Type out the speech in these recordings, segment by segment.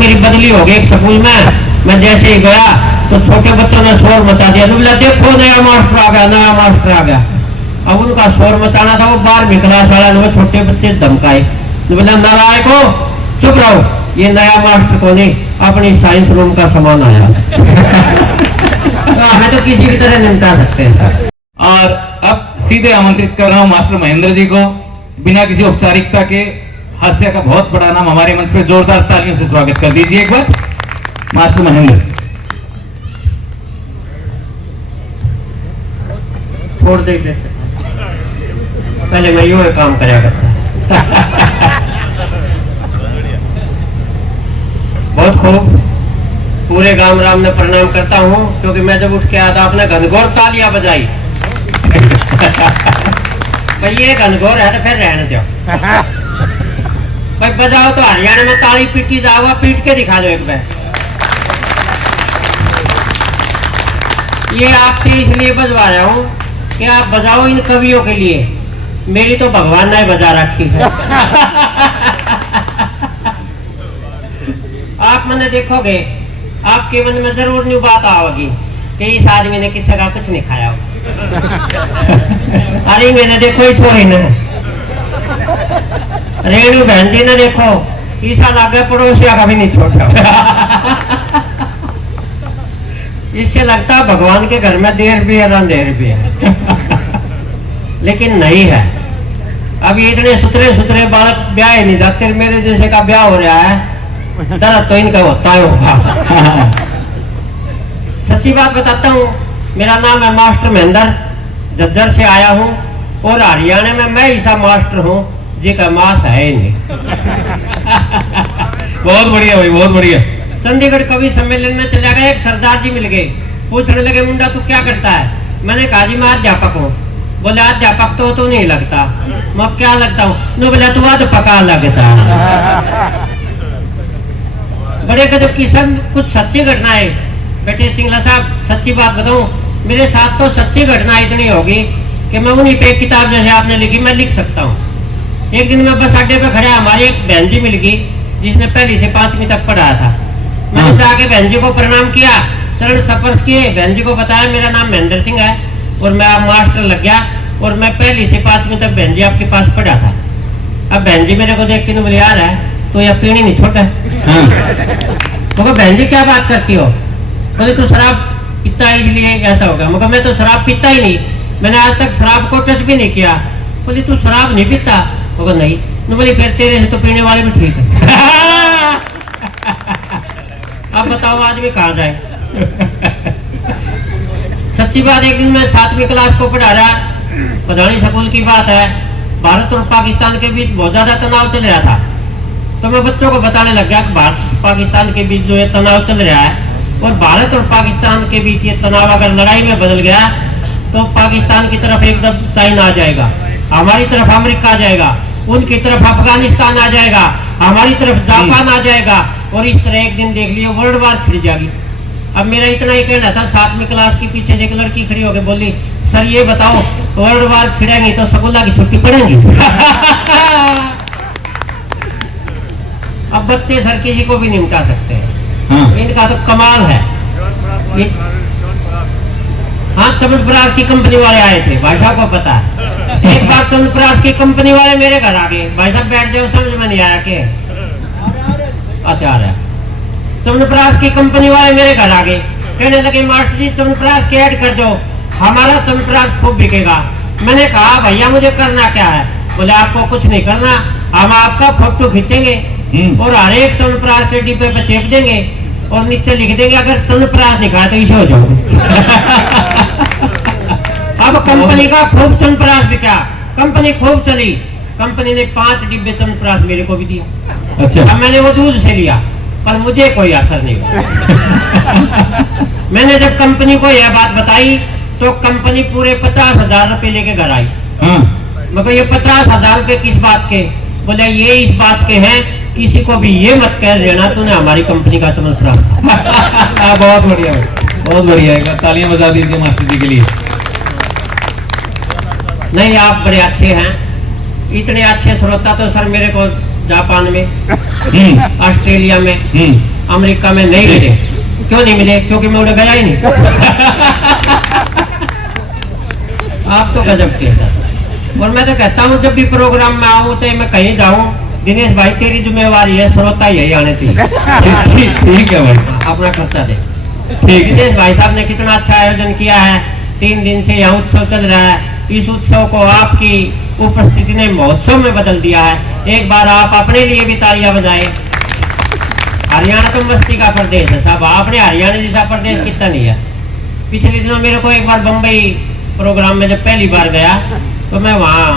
मेरी बदली हो गई एक स्कूल में, मैं जैसे ही गया तो छोटे बच्चों ने शोर मचा दिया। तो बोला देखो नया मास्टर आ गया, नया मास्टर आ गया। अब उनका शोर मचाना था, वो 12वीं क्लास वाला ने छोटे बच्चे धमकाए। तो बोला नालायक हो, चुप रहो, ये नया मास्टर को नहीं अपनी साइंस रूम का सामान आया। तो हमें तो किसी भी तरह निपटा सकते हैं। और अब सीधे आमंत्रित कर रहा हूं मास्टर महेंद्र जी को, बिना किसी औपचारिकता के। हास्य का बहुत बड़ा नाम हमारे मंच पर, जोरदार तालियों से स्वागत कर दीजिए एक बार मास्टर महेंद्र। छोड़ दे पहले मैं यूं काम कराया करता। बहुत खूब, पूरे गांव राम ने प्रणाम करता हूं, क्योंकि मैं जब उठ के आया था आपने घनघोर तालियां बजाई। भाई ये घनघोर है तो फिर रहने दो भाई, बजाओ तो हरियाणा में ताली पीटी जाओ, पीट के दिखा दो एक बार। ये आपसे इसलिए बजवा रहा हूं कि आप बजाओ इन कवियों के लिए, मेरी तो भगवान ने बजा रखी है। आप मैंने देखोगे आपके मन में जरूर न्यू बात आओगी कि इस आदमी ने किसी का कुछ नहीं खाया होगा। अरे मैंने देखो ही छोड़ी ना, रेणु बहन जी ने देखो ईसा लागे पड़ोसिया का भी नहीं छोड़ा। इससे लगता है भगवान के घर में देर भी है ना देर भी है। लेकिन नहीं है। अभी इतने सुतरे सुतरे बालक ब्याह ही नहीं जाते, मेरे जैसे का ब्याह हो रहा है, दर्द तो इनका होता है होगा। सच्ची बात बताता हूँ, मेरा नाम है मास्टर महेंद्र, झज्जर से आया हूँ और हरियाणा में मैं ऐसा मास्टर हूँ जी का मास है ही नहीं। बहुत बढ़िया भाई, बहुत बढ़िया। चंडीगढ़ कवि सम्मेलन में चला गया, एक सरदार जी मिल गए, पूछने लगे मुंडा तू क्या करता है? मैंने कहा जी मैं अध्यापक हूँ। बोले अध्यापक तो नहीं लगता। मैं क्या लगता हूँ? नो बोला तू अध्यापका लगता। बड़े गजब की सब कुछ सच्ची घटनाएं बेटे सिंगला साहब, सच्ची बात बताऊं, मेरे साथ तो सच्ची घटना इतनी होगी कि मैं उन्हीं पे एक किताब जैसे आपने लिखी मैं लिख सकता हूँ। एक दिन मैं बस अड्डे पे खड़ा, हमारी एक बहन जी मिल गई जिसने पहली से 5वीं तक पढ़ाया था। मैंने जाके बहन जी को प्रणाम किया, चरण स्पर्श किए, बहन जी को बताया मेरा नाम महेंद्र सिंह है और मैं आप मास्टर लग गया और मैं पहली से 5वीं तक बहन जी आपके पास पढ़ा था। अब बहन जी मेरे को देख के बोले यार है तो यह पीनी नहीं छोटा। तो बहन जी क्या बात करती हो? बोले तू शराब पीता है इसलिए ऐसा होगा। मगर मैं तो शराब पीता ही नहीं, मैंने आज तक शराब को टच भी नहीं किया। बोली तू शराब नहीं पीता? मगर नहीं। बोली फिर तेरे से तो पीने वाले भी ठीक है। अब बताओ आदमी कहाँ जाए। सच्ची बात, एक दिन मैं 7वीं क्लास को पढ़ा रहा, पधानी स्कूल की बात है, भारत और पाकिस्तान के बीच बहुत ज्यादा तनाव चल रहा था। तो मैं बच्चों को बताने लग गया कि भारत पाकिस्तान के बीच जो ये तनाव चल रहा है और भारत और पाकिस्तान के बीच ये तनाव अगर लड़ाई में बदल गया तो पाकिस्तान की तरफ एकदम चाइना आ जाएगा, हमारी तरफ अमेरिका आ जाएगा, उनकी तरफ अफगानिस्तान आ जाएगा, हमारी तरफ जापान आ जाएगा और इस तरह एक दिन देख लियो वर्ल्ड वार छिड़ जाएगी। अब मेरा इतना ही कहना था, 7वीं क्लास के पीछे एक लड़की खड़ी होकर बोली सर ये बताओ वर्ल्ड वार छिड़ेंगी तो स्कूल की छुट्टी पड़ेगी? अब बच्चे सर किसी को भी निपटा सकते हैं। इनका तो कमाल है। हाँ, चमनप्रास की कंपनी वाले आए थे, भाई साहब को पता है। एक बार चमनप्रास की कंपनी वाले मेरे घर आ गए, भाई साहब बैठ जाओ, समझ में नहीं आया के अच्छा आ रहा है। चमनप्रास की कंपनी वाले मेरे घर आ गए, कहने लगे मास्टर जी चमनप्रास के ऐड कर दो, हमारा चमनप्रास खूब बिकेगा। मैंने कहा भैया मुझे करना क्या है? बोले आपको कुछ नहीं करना, हम आपका फोटो खींचेंगे और हर एक चमनप्रास के डिब्बे पे चेप देंगे और नीचे लिख देंगे अगर चमनप्रास नहीं खाया तो इसे हो जाओगे। अब कंपनी का खूब चमनप्रास बिका, कंपनी खूब चली, कंपनी ने 5 डिब्बे चमनप्रास मेरे को भी दिया। अच्छा। अब मैंने वो दूध से लिया पर मुझे कोई असर नहीं हुआ। मैंने जब कंपनी को यह बात बताई तो कंपनी पूरे 50,000 रुपए लेके घर आई। मगर ये 50,000 रुपए किस बात के? बोले ये इस बात के हैं किसी को भी ये मत कह देना तूने हमारी कंपनी का चमत्कार। बहुत बढ़िया, बहुत बढ़िया है। तालियां बजा दीजिए मास्टर जी के लिए। नहीं आप बड़े अच्छे हैं, इतने अच्छे श्रोता तो सर मेरे को जापान में, ऑस्ट्रेलिया में, अमेरिका में नहीं मिले। क्यों नहीं मिले? क्योंकि मैं उन्हें गया ही नहीं। आप तो गजब के सर। और मैं तो कहता हूँ जब भी प्रोग्राम में आऊँ चाहे मैं कहीं जाऊँ, दिनेश भाई तेरी जिम्मेवारी है, श्रोता यही आने चाहिए। ठीक है भाई, अपना खर्चा दे। ठीक है। दिनेश भाई साहब ने कितना अच्छा आयोजन किया है। 3 दिन से यहाँ उत्सव चल रहा है। इस उत्सव को आपकी उपस्थिति ने महोत्सव में बदल दिया है। एक बार आप अपने लिए भी तालियां बजाएं। हरियाणा तो मस्ती का प्रदेश है साहब, आपने हरियाणा जैसा प्रदेश कितना नहीं है। पिछले दिनों मेरे को एक बार बम्बई प्रोग्राम में जब पहली बार गया तो मैं वहाँ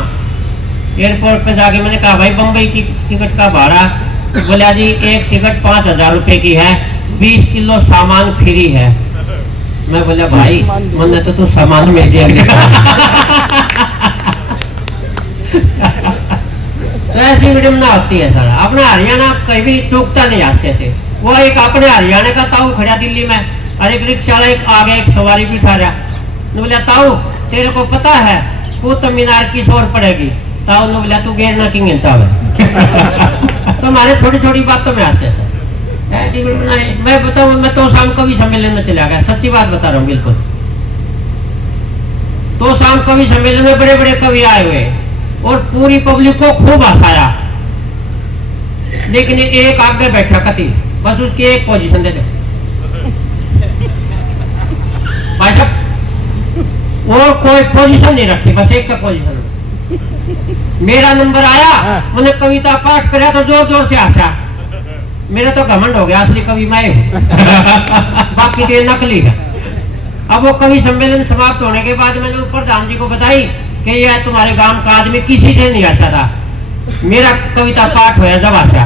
एयरपोर्ट पे जाके मैंने कहा भाई बम्बई की टिकट का भाड़ा? बोला जी एक टिकट 5,000 रुपए की है, 20 किलो सामान फ्री है। मैं बोला भाई मैंने तो तू सामान में तो ऐसी विडम्बना होती है सर। अपना हरियाणा कहीं भी चूकता नहीं हास्य से। वो एक अपने हरियाणा का ताऊ खड़ा दिल्ली में और एक रिक्शा वाला एक आगे एक सवारी बिठा रहा। बोला ताऊ तेरे को पता है कुतुब मीनार किस ओर पड़ेगी? ताऊ ने बोला तू गेर ना किंग चावल। तो हमारे छोटी छोटी बातों में हास्य सर। ऐसी विडम्बना है। मैं बताऊँ मैं तो शाम कवि सम्मेलन में चला गया, सच्ची बात बता रहा हूँ बिल्कुल। तो शाम कवि सम्मेलन में बड़े बड़े कवि आए हुए और पूरी पब्लिक को खूब हंसाया, लेकिन एक आगे बैठा कति, बस उसकी एक पोजीशन दे दो भाई साहब। वो कोई पोजीशन नहीं रखी, बस एक का पोजीशन। मेरा नंबर आया, मैंने कविता पाठ कराया तो जोर जोर से हंसा। मेरा तो घमंड हो गया, असली कवि मैं हूँ। बाकी तो ये नकली है। अब वो कवि सम्मेलन समाप्त होने के बाद मैंने प्रधान जी को बताई कि यह तुम्हारे गांव का आदमी किसी से नहीं हंसा था, मेरा कविता पाठ होया जब हंसा।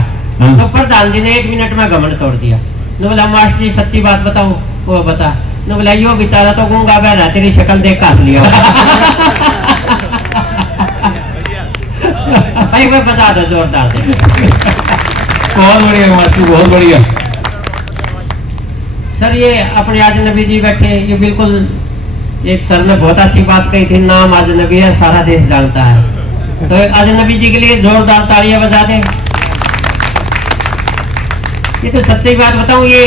तो प्रधान जी ने 1 मिनट में घमंड तोड़ दिया। ने बोला मास्टर जी सच्ची बात बताऊं? वो बता। ने बोला यो बेचारा तो गूंगा बहरा, तेरी शक्ल देख काट लिया। भाई मैं बता दो जोरदार दे। बहुत बढ़िया मास्टर, बहुत बढ़िया सर। ये अपने अजनबी जी बैठे, ये बिल्कुल एक सर ने बहुत अच्छी बात कही थी, नाम अजनबी है सारा देश जानता है। तो अजनबी जी के लिए जोरदार तालियां बजा दें। ये तो सच्ची बात बताऊं, ये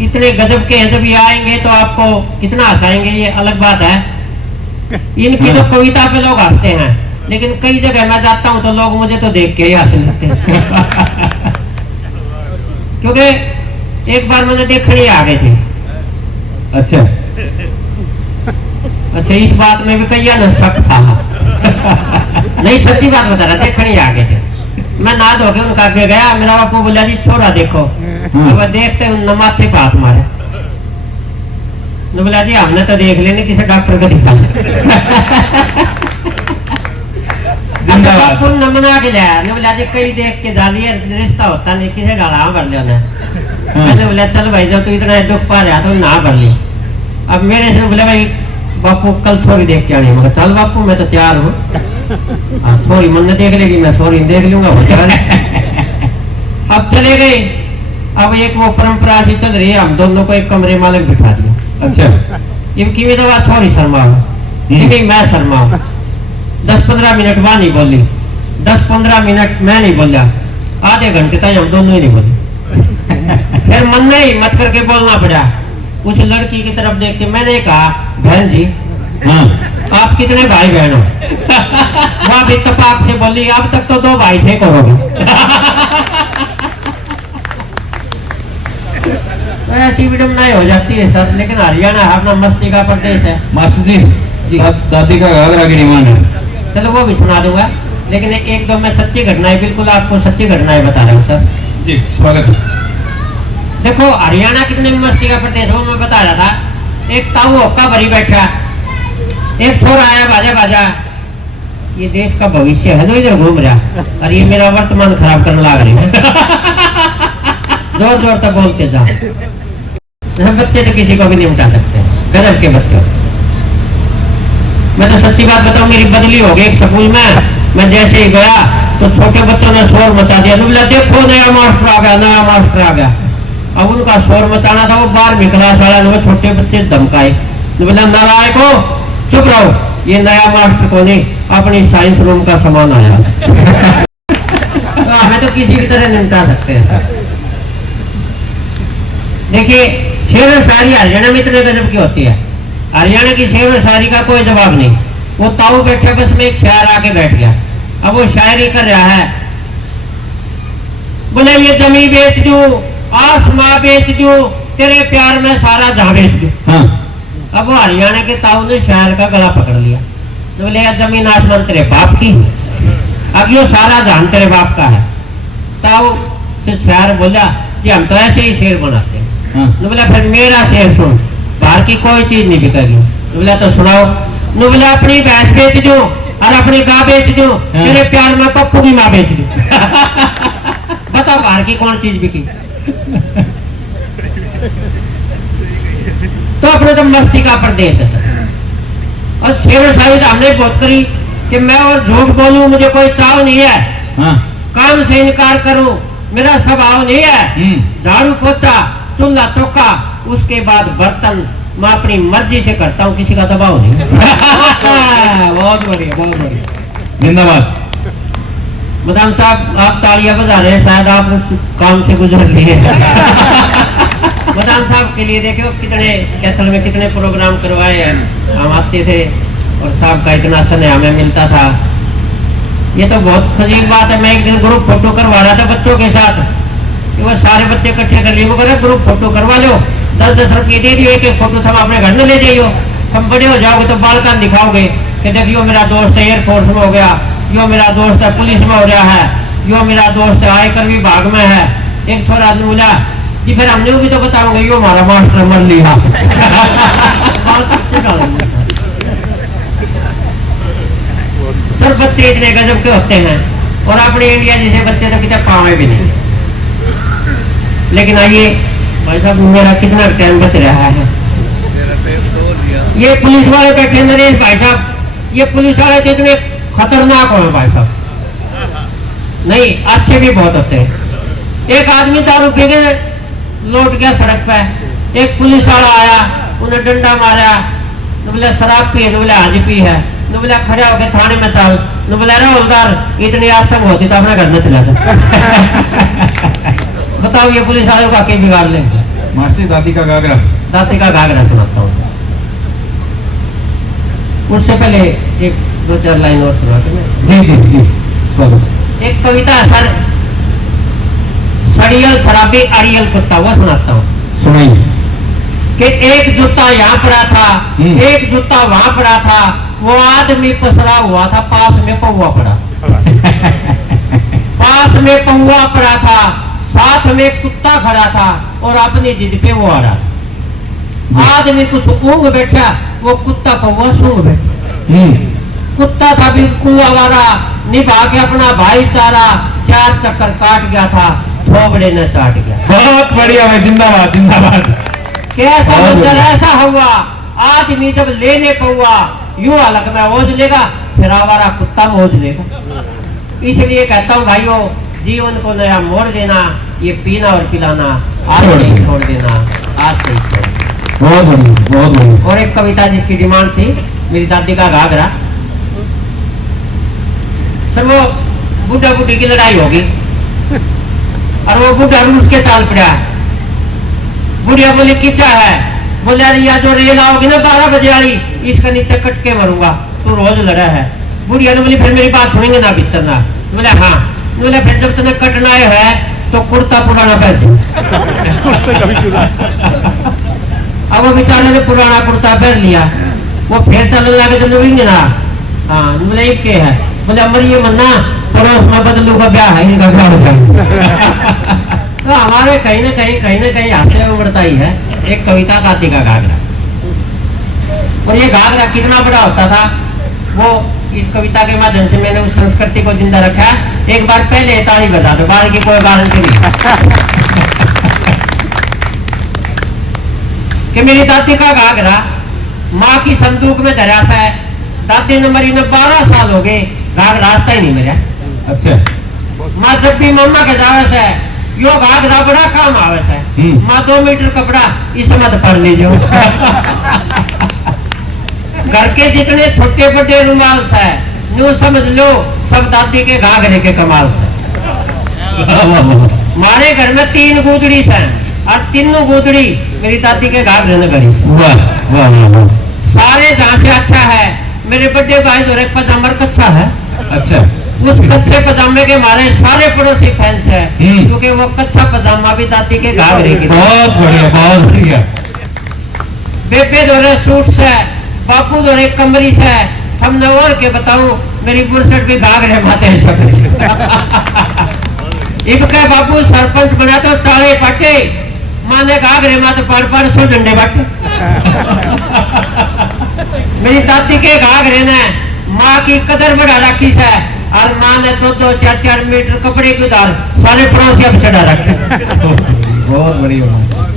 इतने गजब के हैं, जब ये आएंगे तो आपको कितना हंसाएंगे ये अलग बात है। इनकी तो कविता पे लोग हंसते हैं, लेकिन कई जगह मैं जाता हूं तो लोग मुझे तो देख के ही हंसने लगते हैं। क्योंकि एक बार मैंने देखने आ गए थे। अच्छा अच्छा, इस बात में भी कई ना शक था। नहीं सच्ची बात बता रहा, देखने आ गए थे। मैं ना धो के उनका आगे गया, मेरा बापू बोला जी छोरा देखो। वो देखते उन माथे पे हाथ मारे। बोला जी हमने तो देख लेने, किसी डॉक्टर को दिखा। अच्छा बापू नमना के लाया। ने बोला जी कई देख के डाली रिश्ता होता नहीं, किसे डाला भर लिया। मैंने बोला चल भाई जब तू इतना दुख पा रहा तो ना भर ली। अब मेरे से बोला भाई बापू कल छोरी देख के आनी। मैं चल बापू मैं तो तैयार हूँ। छोरी मन देख लेगी, मैं छोरी देख लूंगा। अब चले गए। अब एक वो परंपरा सी चल रही है, हम दोनों को एक कमरे मालिक बिठा दिया। अच्छा ये कि तो छोरी शर्मा मैं शर्मा। 10-15 मिनट वहां नहीं बोली, 10-15 मिनट मैं नहीं बोला, आधे घंटे तक हम दोनों ही नहीं बोले। फिर मन ने हिम्मत करके बोलना पड़ा। उस लड़की की तरफ देख के मैंने कहा बहन जी आप कितने भाई बहन हो? वह भी तपाक से बोली अब तक तो 2 भाई थे करोगे। तो ऐसी विडम्बनाएं हो जाती है सर, लेकिन हरियाणा अपना मस्ती का प्रदेश है। मास्टर जी दादी का घाघरा की डिमांड है, चलो वो भी सुना दूंगा, लेकिन 1-2 मैं सच्ची घटनाएं, बिल्कुल आपको सच्ची घटनाएं बता रहा हूँ सर जी। स्वागत है। देखो हरियाणा कितने मस्ती का प्रदेश हो, मैं बता रहा था। एक ताऊ होक्का भरी बैठा, एक छोरा आया बाजा बाजा। ये देश का भविष्य है जो इधर घूम रहा, और ये मेरा वर्तमान खराब करने लग रही है। जोर जोर तक बोलते जाओ। बच्चे तो किसी को भी नहीं उठा सकते, गजब के बच्चे। मैं तो सच्ची बात बताऊं, मेरी बदली हो गई एक स्कूल में। मैं जैसे ही गया तो छोटे बच्चों ने शोर मचा दिया। बोला देखो नया मास्टर आ गया, नया मास्टर आ गया। अब उनका शोर मचाना था, वो 12वीं क्लास वाला ने वो छोटे बच्चे धमकाए। बोला नालायक हो चुप रहो, ये नया मास्टर को नहीं अपनी साइंस रूम का सामान आया। तो हमें तो किसी भी तरह निपटा सकते हैं सर। देखिए शेर और शायरी हरियाणा में इतने गजब की होती है। हरियाणा की शेर और शायरी का कोई जवाब नहीं। वो ताऊ बैठे बस में एक शायर आके बैठ गया, अब वो शायरी कर रहा है, बोले ये जमी बेच दूं, आसमां बेच दूं, तेरे प्यार में सारा जहां बेच दूं। हाँ। अब वो हरियाणा के ताऊ ने शायर का गला पकड़ लिया, तो बोले यार जमीन आसमान तेरे बाप की, अब यो सारा जहां तेरे बाप का है। ताऊ से शायर बोला जी हम तो ऐसे ही शेर बनाते हैं। हाँ। तो बोला फिर मेरा शेर सुन, बाहर की कोई चीज नहीं बिकेगी। तो बोला तो सुनाओ। तो बोला अपनी भैंस बेच दूं और अपनी गाय बेच दूं, तेरे प्यार में पप्पू की माँ बेच दूं। बता बाहर की कौन चीज बिकी। तो अपने तो मस्ती का प्रदेश है सर। और शेर शायरी तो हमने बहुत करी कि मैं और झूठ बोलूं मुझे कोई चाव नहीं है, हाँ। काम से इनकार करूं मेरा स्वभाव नहीं है, झाड़ू पोछा चूल्हा चौका उसके बाद बर्तन मैं अपनी मर्जी से करता हूँ, किसी का दबाव नहीं। बहुत बढ़िया बहुत बढ़िया, जिंदाबाद। मदान साहब आप तालियां बजा रहे हैं, शायद आप उस काम से गुजर लिए। मदान साहब के लिए देखो कितने कैथल में कितने प्रोग्राम करवाए हैं, हम आते थे और साहब का इतना स्नेह हमें मिलता था। ये तो बहुत खुशी की बात है। मैं एक दिन ग्रुप फोटो करवा रहा था बच्चों के साथ, कि वो सारे बच्चे इकट्ठे कर लिए, मैं ग्रुप फोटो करवा लो, 10-10 रुपये दे दियो, एक एक फोटो तुम अपने घर में ले जाइयो, तुम बड़े हो जाओगे तो बाल कान दिखाओगे कि देखियो मेरा दोस्त है एयरफोर्स में हो गया, यो मेरा दोस्त है पुलिस में हो रहा है, यो मेरा दोस्त है आयकर विभाग में है। एक छोरा आदमी बोला जी फिर हमने भी तो बताओगे यो हमारा मास्टर मर लिया। सर बच्चे इतने गजब के होते हैं और अपने इंडिया जैसे बच्चे तो कितने पावे भी नहीं। लेकिन आइए भाई साहब मेरा कितना टाइम बच रहा है। ये पुलिस वाले बैठे नरेश भाई साहब, ये पुलिस वाले तो इतने खतरनाक हो भाई साहब, नहीं अच्छे भी बहुत होते हैं। एक आदमी दारू पी के लौट गया सड़क पे, एक पुलिस वाला आया उन्हें डंडा मारा, बोला शराब पी, बोला हाजी पी है, बोला खड़ा होकर थाने में चल, बोला रे हवलदार इतनी आसम होती तो अपने घर में चला जा। बताओ ये पुलिस वालों का क्या बिगाड़ लेंगे। मासी दादी का घाघरा, दादी का घाघरा सुनाता हूँ। उससे पहले एक 2-4 लाइन और सुना के जी जी जी स्वागत। एक कविता है सर, सड़ियल शराबी अड़ियल कुत्ता, वो सुनाता हूँ। सुनाइए। कि एक जूता यहाँ पड़ा था, एक जूता वहां पड़ा था, वो आदमी पसरा हुआ था, पास में पौवा पड़ा। पास में पौवा पड़ा था, साथ में कुत्ता खड़ा था और अपनी जिद पे वो आ रहा। आदमी कुछ ऊँग बैठा, वो कुत्ता पौवा सूंघ बैठा। कुत्ता था बिल्कुल आवारा, निभा के अपना भाईचारा, 4 चक्कर काट गया था, थोबड़े ने चाट गया। बहुत बढ़िया है, जिंदाबाद जिंदाबाद। कैसा मंजर ऐसा हुआ, आदमी जब लेने पौआ यूं अलग में ओझ लेगा, फिर आवारा कुत्ता में ओझ लेगा। इसलिए कहता हूँ भाइयों, जीवन को नया मोड़ देना, ये पीना और पिलाना आज से ही छोड़ देना, आज से ही छोड़ देना। बहुत बढ़िया बहुत बढ़िया। और एक कविता जिसकी डिमांड थी, मेरी दादी का घाघरा। सर वो बुढ़ा बुढ़ी की लड़ाई होगी और वो बुढ़ा रूस के चाल पड़ा है। बुढ़िया बोले कितना है, बोले अरे या जो रेल आओगी ना 12 बजे वाली, इसका नीचे कट के मरूंगा, तू रोज लड़ा है। बुढ़िया ने बोली फिर मेरी बात सुनेंगे ना भीतर। बोले हाँ। बोले फिर जब तुम्हें कटना है तो कुर्ता पुराना पहन। अब वो बेचारे ने पुराना कुर्ता पहन लिया, वो फिर चलने लगे तो नवीन ना। हाँ बोले एक के है, बोले अमर ये मन्ना पड़ोस में बदलू का ब्याह है, इनका ब्याह हो जाएगा। तो हमारे कहीं ना कहीं हास्य उमड़ता ही है। एक कविता दादी का घाघरा, और ये घाघरा कितना बड़ा होता था, वो इस कविता के माध्यम से मैंने उस संस्कृति को जिंदा रखा है। एक बार पहले ताली बजा दो, बाहर की कोई गारंटी नहीं। कि मेरी दादी का घाघरा माँ की संदूक में धरा सा है, दादी ने मरी ने 12 साल हो गए, घाघरा आता ही नहीं मेरा। अच्छा। माँ जब भी मम्मा के जावे से यो घाघरा बड़ा काम आवे से, माँ 2 मीटर कपड़ा इस मत पढ़ लीजिए। घर के जितने छोटे बड़े रुमाल से न्यू समझ लो सब दादी के घाघरे के कमाल से। हमारे घर में 3 गूदड़ी है और तीनों गूदड़ी मेरी दादी के घाघरे ने करी से। वाह वाह वाह वाह। सारे जहाँ से अच्छा है मेरे बड़े भाई जो एक पजामा कच्चा है, अच्छा उस कच्चे पजामे के हमारे सारे पड़ोसी फैंस है, हम्म। क्योंकि वो कच्चा पजामा भी दादी के घाघरे की। बहुत बढ़िया बहुत बढ़िया। बेबे दोरे सूट से, बापू दोरे कमरी से, हमने और के बताऊं मेरी बुरसट भी घाघरे माते हैं सब। इबके बापू सरपंच बना तो चाले पाटे माने घाघरे माते पड़ 100 डंडे बट। मेरी दादी के घाघरे ने माँ की कदर बढ़ा रखी है और माँ ने 2-2, 4-4 मीटर कपड़े के उधार सारे पड़ोसियों पे चढ़ा रखे। बहुत बढ़िया।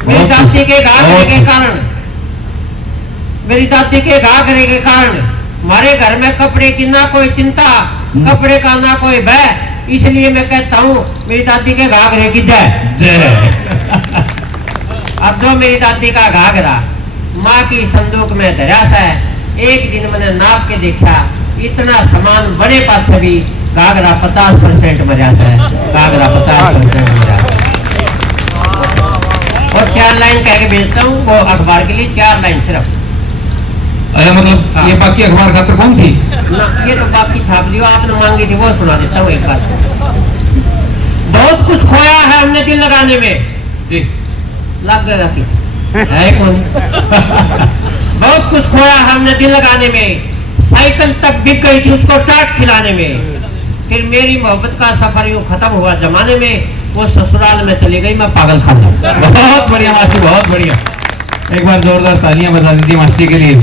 मेरी दादी के घाघरे के कारण, मेरी दादी के घाघरे के कारण हमारे घर में कपड़े की ना कोई चिंता, कपड़े का ना कोई भय, इसलिए मैं कहता हूँ मेरी दादी के घाघरे की जय जय। अब जो मेरी दादी का घाघरा माँ की संदूक में धरा है, एक दिन मैंने नाप के देखा इतना सामान बड़े पास भी घाघरा 50% मजा है, घाघरा 50% मजा। और 4 लाइन कह के भेजता हूँ वो अखबार के लिए, 4 लाइन सिर्फ। अरे मतलब हाँ। ये बाकी अखबार खातर कौन थी? ना ये तो बाकी छाप लियो, आपने मांगी थी वो सुना देता हूँ एक बार। बहुत कुछ खोया है हमने दिल लगाने में, जी लग गया कि है कौन। बहुत कुछ खोया है हमने दिल लगाने में, साइकिल तक बिक गई थी उसको चाट खिलाने में। फिर मेरी मोहब्बत का सफर यूं खत्म हुआ जमाने में, वो ससुराल में चली गई मैं पागल खाना। बहुत बढ़िया मास्टर बहुत बढ़िया। एक बार जोरदार तालियां बजा दीजिए मास्टर के लिए।